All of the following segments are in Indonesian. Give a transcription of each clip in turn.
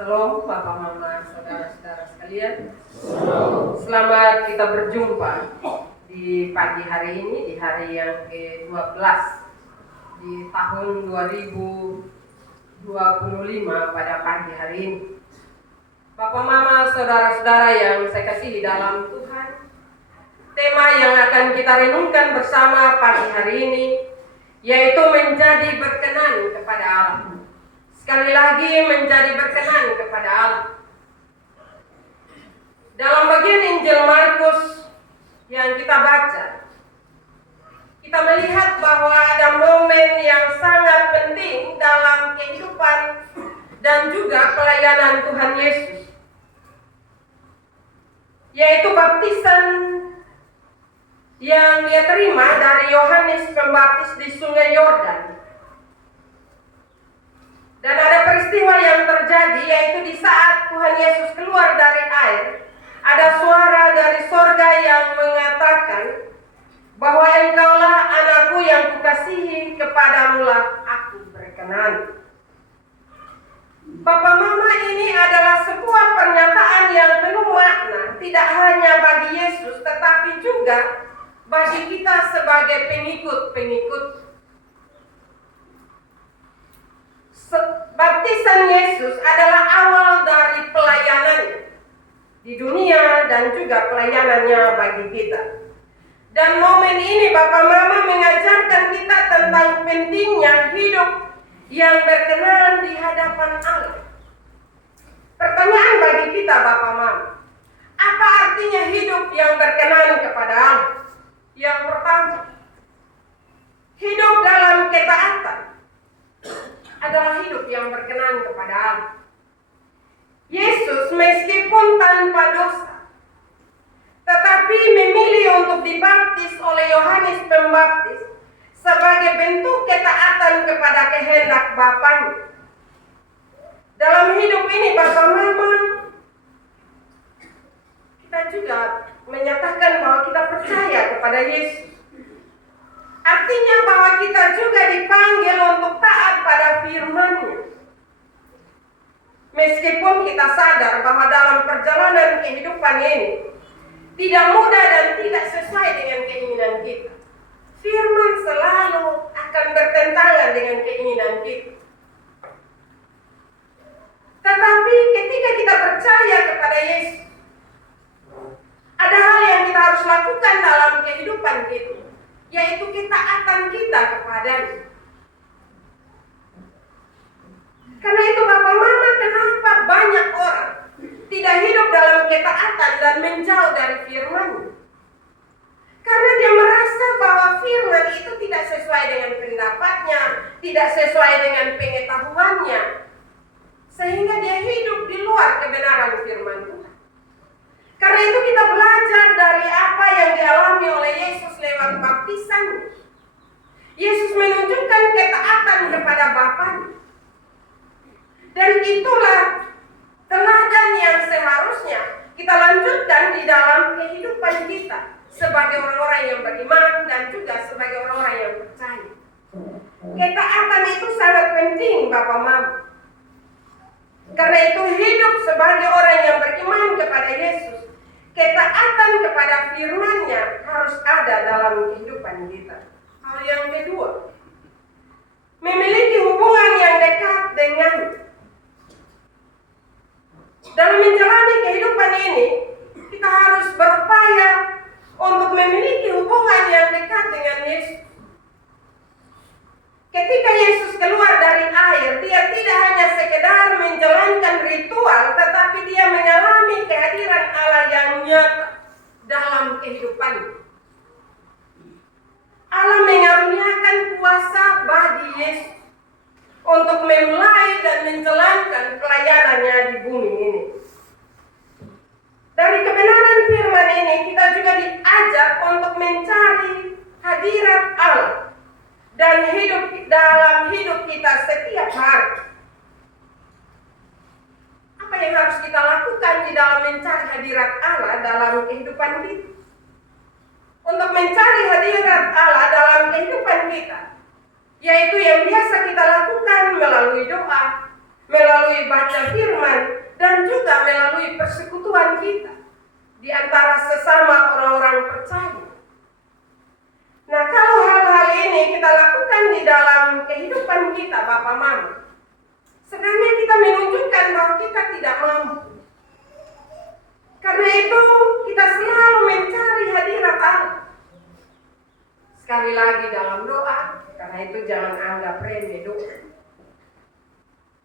Shalom Bapak Mama, saudara-saudara sekalian. Selamat kita berjumpa di pagi hari ini, di hari yang ke-12 di tahun 2025 pada pagi hari ini. Bapak Mama, saudara-saudara yang saya kasihi dalam Tuhan, tema yang akan kita renungkan bersama pagi hari ini yaitu menjadi berkenan kepada Allah. Sekali lagi, menjadi berkenan kepada Allah. Dalam bagian Injil Markus yang kita baca, kita melihat bahwa ada momen yang sangat penting dalam kehidupan dan juga pelayanan Tuhan Yesus, yaitu baptisan yang dia terima dari Yohanes Pembaptis di Sungai Yordan. Dan ada peristiwa yang terjadi, yaitu di saat Tuhan Yesus keluar dari air, ada suara dari sorga yang mengatakan bahwa engkaulah anakku yang kukasihi, kepadamulah aku berkenan. Bapak Mama, ini adalah sebuah pernyataan yang penuh makna, tidak hanya bagi Yesus, tetapi juga bagi kita sebagai pengikut-pengikut. Baptisan Yesus adalah awal dari pelayanannya di dunia dan juga pelayanannya bagi kita. Dan momen ini Bapak Mama mengajarkan kita tentang pentingnya hidup yang berkenan di hadapan Allah. Pertanyaan bagi kita Bapak Mama, apa artinya hidup yang berkenan kepada Allah? Yang pertama, hidup dalam ketaatan adalah hidup yang berkenan kepada Allah. Yesus meskipun tanpa dosa, tetapi memilih untuk dibaptis oleh Yohanes Pembaptis sebagai bentuk ketaatan kepada kehendak Bapanya. Dalam hidup ini Bapak Mama, kita juga menyatakan bahwa kita percaya kepada Yesus. Artinya bahwa kita juga dipanggil untuk taat pada firman-Nya. Meskipun kita sadar bahwa dalam perjalanan kehidupan ini tidak mudah dan tidak sesuai dengan keinginan kita. Firman selalu akan bertentangan dengan keinginan kita. Tetapi ketika kita percaya kepada Yesus, ada hal yang kita harus lakukan dalam kehidupan kita, yaitu ketaatan kita kepadanya. Karena itu Bapak Mama, kenapa banyak orang tidak hidup dalam ketaatan dan menjauh dari firman? Karena dia merasa bahwa firman itu tidak sesuai dengan pendapatnya, tidak sesuai dengan pengetahuannya, sehingga dia hidup di luar kebenaran firman Tuhan. Karena itu kita belajar dari apa yang dialami oleh Yesus lewat baptisan. Yesus menunjukkan ketaatan kepada Bapanya. Dan itulah teladan yang seharusnya kita lanjutkan di dalam kehidupan kita sebagai orang-orang yang beriman dan juga sebagai orang-orang yang percaya. Ketaatan itu sangat penting Bapak Mama. Karena itu hidup sebagai orang yang beriman kepada Yesus, ketaatan kepada firman-Nya harus ada dalam kehidupan kita. Hal yang kedua, memiliki hubungan yang dekat dengan. Dalam menjalani kehidupan ini, kita harus berupaya untuk memiliki hubungan yang dekat dengan Yesus. Ketika Yesus keluar dari air, dia tidak hanya sekedar menjalankan ritual, tetapi dia mengalami kehadiran Allah yang nyata dalam kehidupannya. Allah mengaruniakan kuasa bagi Yesus untuk memulai dan menjalankan pelayanannya di bumi ini. Dari kebenaran firman ini, kita juga diajak untuk mencari hadirat Allah dan hidup dalam hidup kita setiap hari. Apa yang harus kita lakukan di dalam mencari hadirat Allah dalam kehidupan kita? Untuk mencari hadirat Allah dalam kehidupan kita, yaitu yang biasa kita lakukan melalui doa, melalui baca firman, dan juga melalui persekutuan kita di antara sesama orang-orang percaya. Nah, kalau hal-hal ini kita lakukan di dalam kehidupan kita, Bapak Mama, sebenarnya kita menunjukkan bahwa kita tidak mampu. Karena itu kita selalu mencari hadirat Allah. Sekali lagi dalam doa, karena itu jangan anggap remeh doa.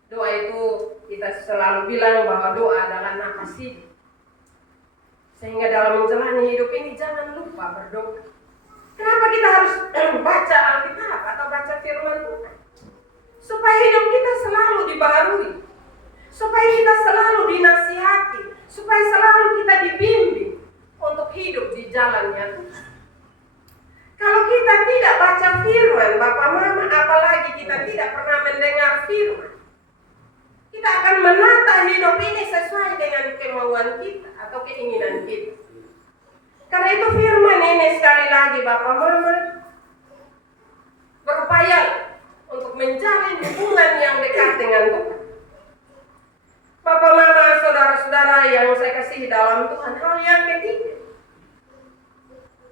Doa itu kita selalu bilang bahwa doa adalah nafas hidup. Sehingga dalam menjalani hidup ini jangan lupa berdoa. Kenapa kita harus baca Alkitab atau baca firman Tuhan? Supaya hidup kita selalu dibaharui, supaya kita selalu dinasihati, supaya selalu kita dibimbing untuk hidup di jalannya Tuhan. Kalau kita tidak baca firman, Bapak Mama, apalagi kita tidak pernah mendengar firman, kita akan menata hidup ini sesuai dengan kemauan kita atau keinginan kita. Karena itu firman ini sekali lagi, Bapak Mama, berupaya untuk menjalin hubungan yang dekat dengan Tuhan. Bapak Mama, saudara-saudara yang saya kasihi dalam Tuhan, hal yang ketiga,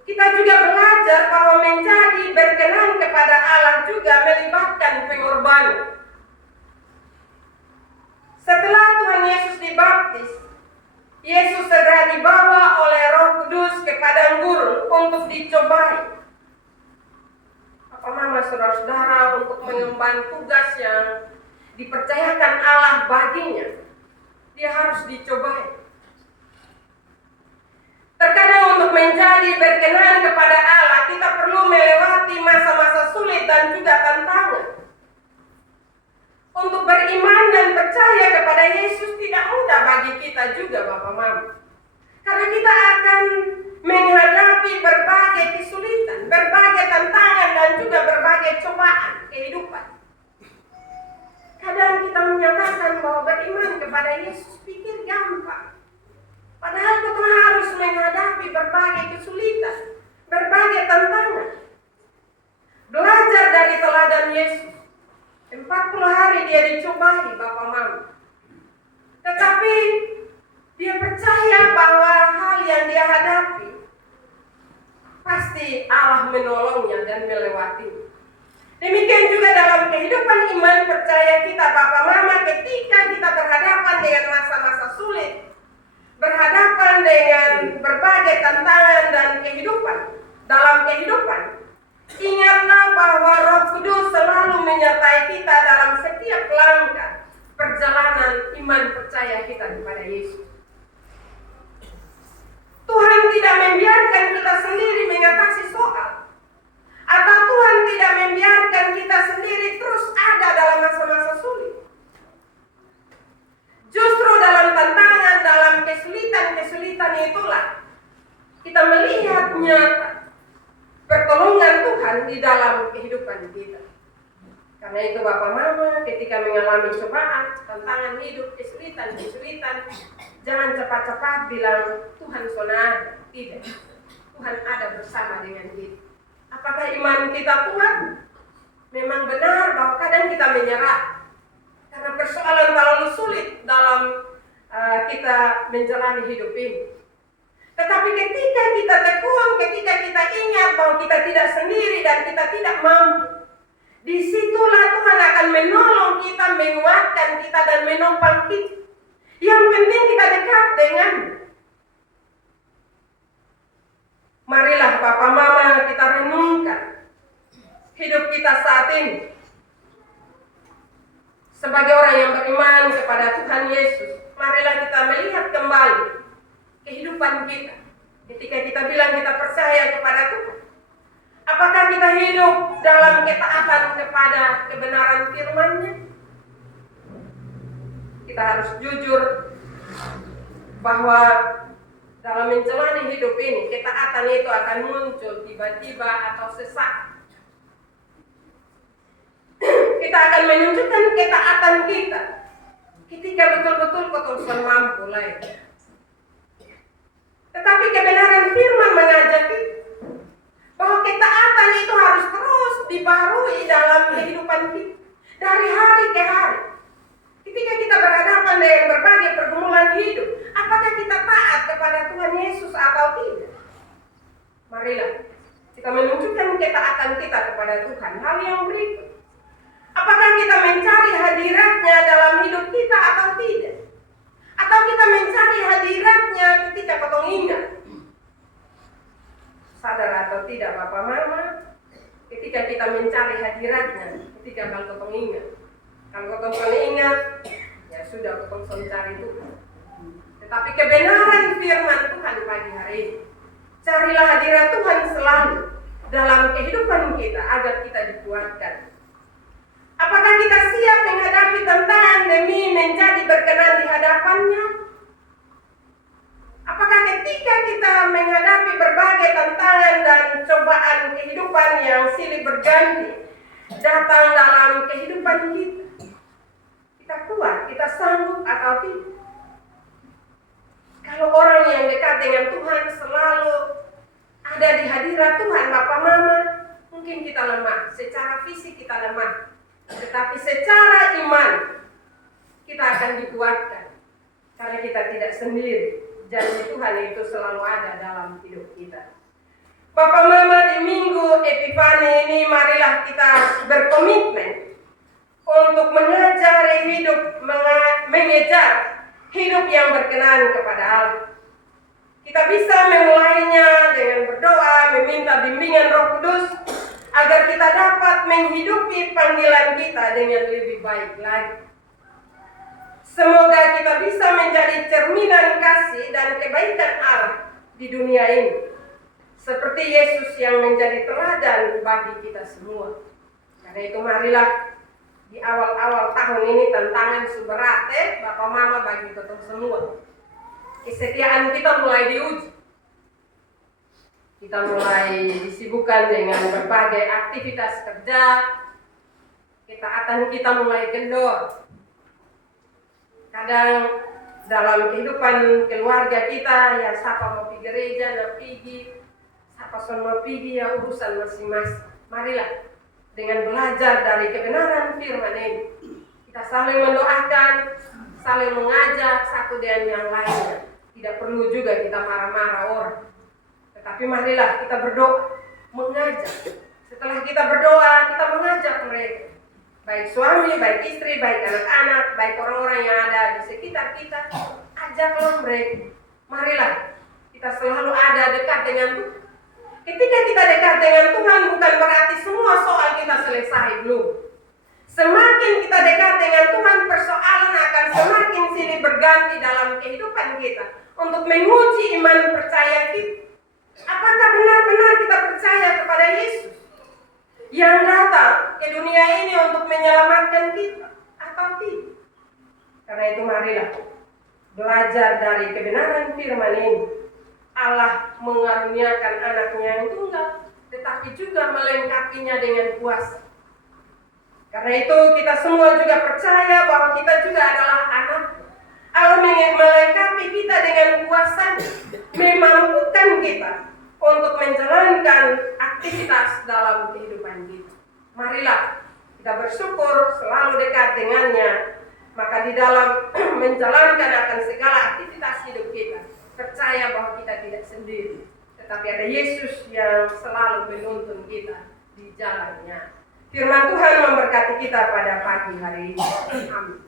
kita juga belajar bahwa menjadi berkenan kepada Allah juga melibatkan pengorbanan. Setelah Tuhan Yesus dibaptis, Yesus segera dibawa oleh Roh Kudus ke padang gurun untuk dicobai. Apa Mama, saudara-saudara, untuk mengemban tugas yang dipercayakan Allah baginya, dia harus dicobai. Terkadang untuk menjadi berkenan kepada Allah, kita perlu melewati masa-masa sulit dan juga tantangan. Untuk beriman dan percaya kepada Yesus tidak mudah bagi kita juga, Bapak Mama. Karena kita akan menghadapi berbagai kesulitan, berbagai tantangan, dan juga berbagai cobaan kehidupan. Kadang kita menyatakan bahwa beriman kepada Yesus pikir gampang. Padahal kita harus menghadapi berbagai kesulitan, berbagai tantangan. Belajar dari teladan Yesus. 40 hari dia dicobai, Bapak Mama. Tetapi dia percaya bahwa hal yang dia hadapi pasti Allah menolongnya dan melewatinya. Demikian juga dalam kehidupan iman percaya kita, Bapak Mama, ketika kita berhadapan dengan masa-masa sulit, berhadapan dengan berbagai tantangan dan dalam kehidupan, ingatlah bahwa Roh Kudus selalu menyertai kita dalam setiap langkah perjalanan iman percaya kita kepada Yesus. Tuhan tidak membiarkan kita sendiri mengatasi soal, atau Tuhan tidak membiarkan kita sendiri terus ada dalam masa-masa sulit. Justru dalam tantangan, dalam kesulitan itulah kita melihat nyata pertolongan Tuhan di dalam kehidupan kita. Karena itu Bapak Mama, ketika mengalami cobaan, tantangan hidup, kesulitan, jangan cepat-cepat bilang Tuhan sudah ada. Tidak. Tuhan ada bersama dengan kita. Apakah iman kita kuat? Memang benar bahwa kadang kita menyerah. Karena persoalan terlalu sulit dalam kita menjalani hidup ini. Tetapi ketika kita tekun, ketika kita ingat bahwa kita tidak sendiri dan kita tidak mampu, disitulah Tuhan akan menolong kita, menguatkan kita, dan menopang kita. Yang penting kita dekat dengannya. Marilah Bapak Mama kita renungkan hidup kita saat ini. Sebagai orang yang beriman kepada Tuhan Yesus, marilah kita melihat kembali kehidupan kita. Ketika kita bilang kita percaya kepada Tuhan, apakah kita hidup dalam ketaatan kepada kebenaran firman-Nya? Kita harus jujur bahwa dalam menjalani hidup ini, ketaatan itu akan muncul tiba-tiba atau sesaat. Kita akan menunjukkan ketaatan kita ketika betul-betul ketulusan mampu lain. Tetapi kebenaran firman mengajak kita bahwa ketaatan itu harus terus dibaharui dalam kehidupan kita dari hari ke hari. Ketika kita berhadapan dengan berbagai pergumulan hidup, apakah kita taat kepada Tuhan Yesus atau tidak? Marilah kita menunjukkan ketaatan kita kepada Tuhan. Hal yang berikut, apakah kita mencari hadiratnya dalam hidup kita atau tidak? Atau kita mencari hadiratnya ketika potong ingat? Sadar atau tidak Bapak Mama, ketika kita mencari hadiratnya, ketika kalau potong ingat. Kalau potong ingat, ya sudah potong cari Tuhan. Tetapi kebenaran firman Tuhan pagi hari ini, carilah hadirat Tuhan selalu dalam kehidupan kita agar kita dikuatkan. Apakah kita siap menghadapi tantangan demi menjadi berkenan di hadapannya? Apakah ketika kita menghadapi berbagai tantangan dan cobaan kehidupan yang silih berganti datang dalam kehidupan kita, kita kuat, kita sanggup atau tidak? Kalau orang yang dekat dengan Tuhan selalu ada di hadirat Tuhan, Bapak Mama, mungkin kita lemah, secara fisik kita lemah, tetapi secara iman kita akan dikuatkan karena kita tidak sendiri. Janji Tuhan itu selalu ada dalam hidup kita. Bapak Mama, di Minggu Epifani ini marilah kita berkomitmen untuk mengejar hidup yang berkenan kepada Allah. Kita bisa memulainya dengan berdoa, meminta bimbingan Roh Kudus agar kita dapat menghidupi panggilan kita dengan lebih baik lagi. Semoga kita bisa menjadi cerminan kasih dan kebaikan Allah di dunia ini, seperti Yesus yang menjadi teladan bagi kita semua. Karena itu marilah di awal-awal tahun ini tantangan seberat Bapak Mama bagi kita semua. Kesetiaan kita mulai diuji. Kita mulai disibukkan dengan berbagai aktivitas kerja. Ketaatan kita mulai kendor. Kadang dalam kehidupan keluarga kita, ya siapa mau pergi gereja, nak pergi, siapa mau pergi, ya urusan masing-masing. Marilah dengan belajar dari kebenaran firman ini, kita saling mendoakan, saling mengajak satu dengan yang lainnya. Tidak perlu juga kita marah-marah orang, tetapi marilah kita berdoa, mengajak. Setelah kita berdoa, kita mengajak mereka, baik suami, baik istri, baik anak-anak, baik orang-orang yang ada di sekitar kita. Ajaklah mereka. Marilah kita selalu ada dekat dengan Tuhan. Ketika kita dekat dengan Tuhan, bukan berarti semua soal kita selesai, belum. Semakin kita dekat dengan Tuhan, persoalan akan semakin silih berganti dalam kehidupan kita untuk menguji iman percaya kita. Apakah benar-benar kita percaya kepada Yesus yang datang ke dunia ini untuk menyelamatkan kita atau tidak? Karena itu marilah belajar dari kebenaran firman ini. Allah mengaruniakan anaknya yang tunggal, tetapi juga melengkapinya dengan kuasa. Karena itu kita semua juga percaya bahwa kita juga adalah anak. Allah melengkapi kita dengan kuasa-Nya, memampukan kita untuk menjalankan aktivitas dalam kehidupan kita. Marilah kita bersyukur selalu dekat dengannya, maka di dalam menjalankan akan segala aktivitas hidup kita, percaya bahwa kita tidak sendiri, tetapi ada Yesus yang selalu menuntun kita di jalannya. Firman Tuhan memberkati kita pada pagi hari ini. Amin.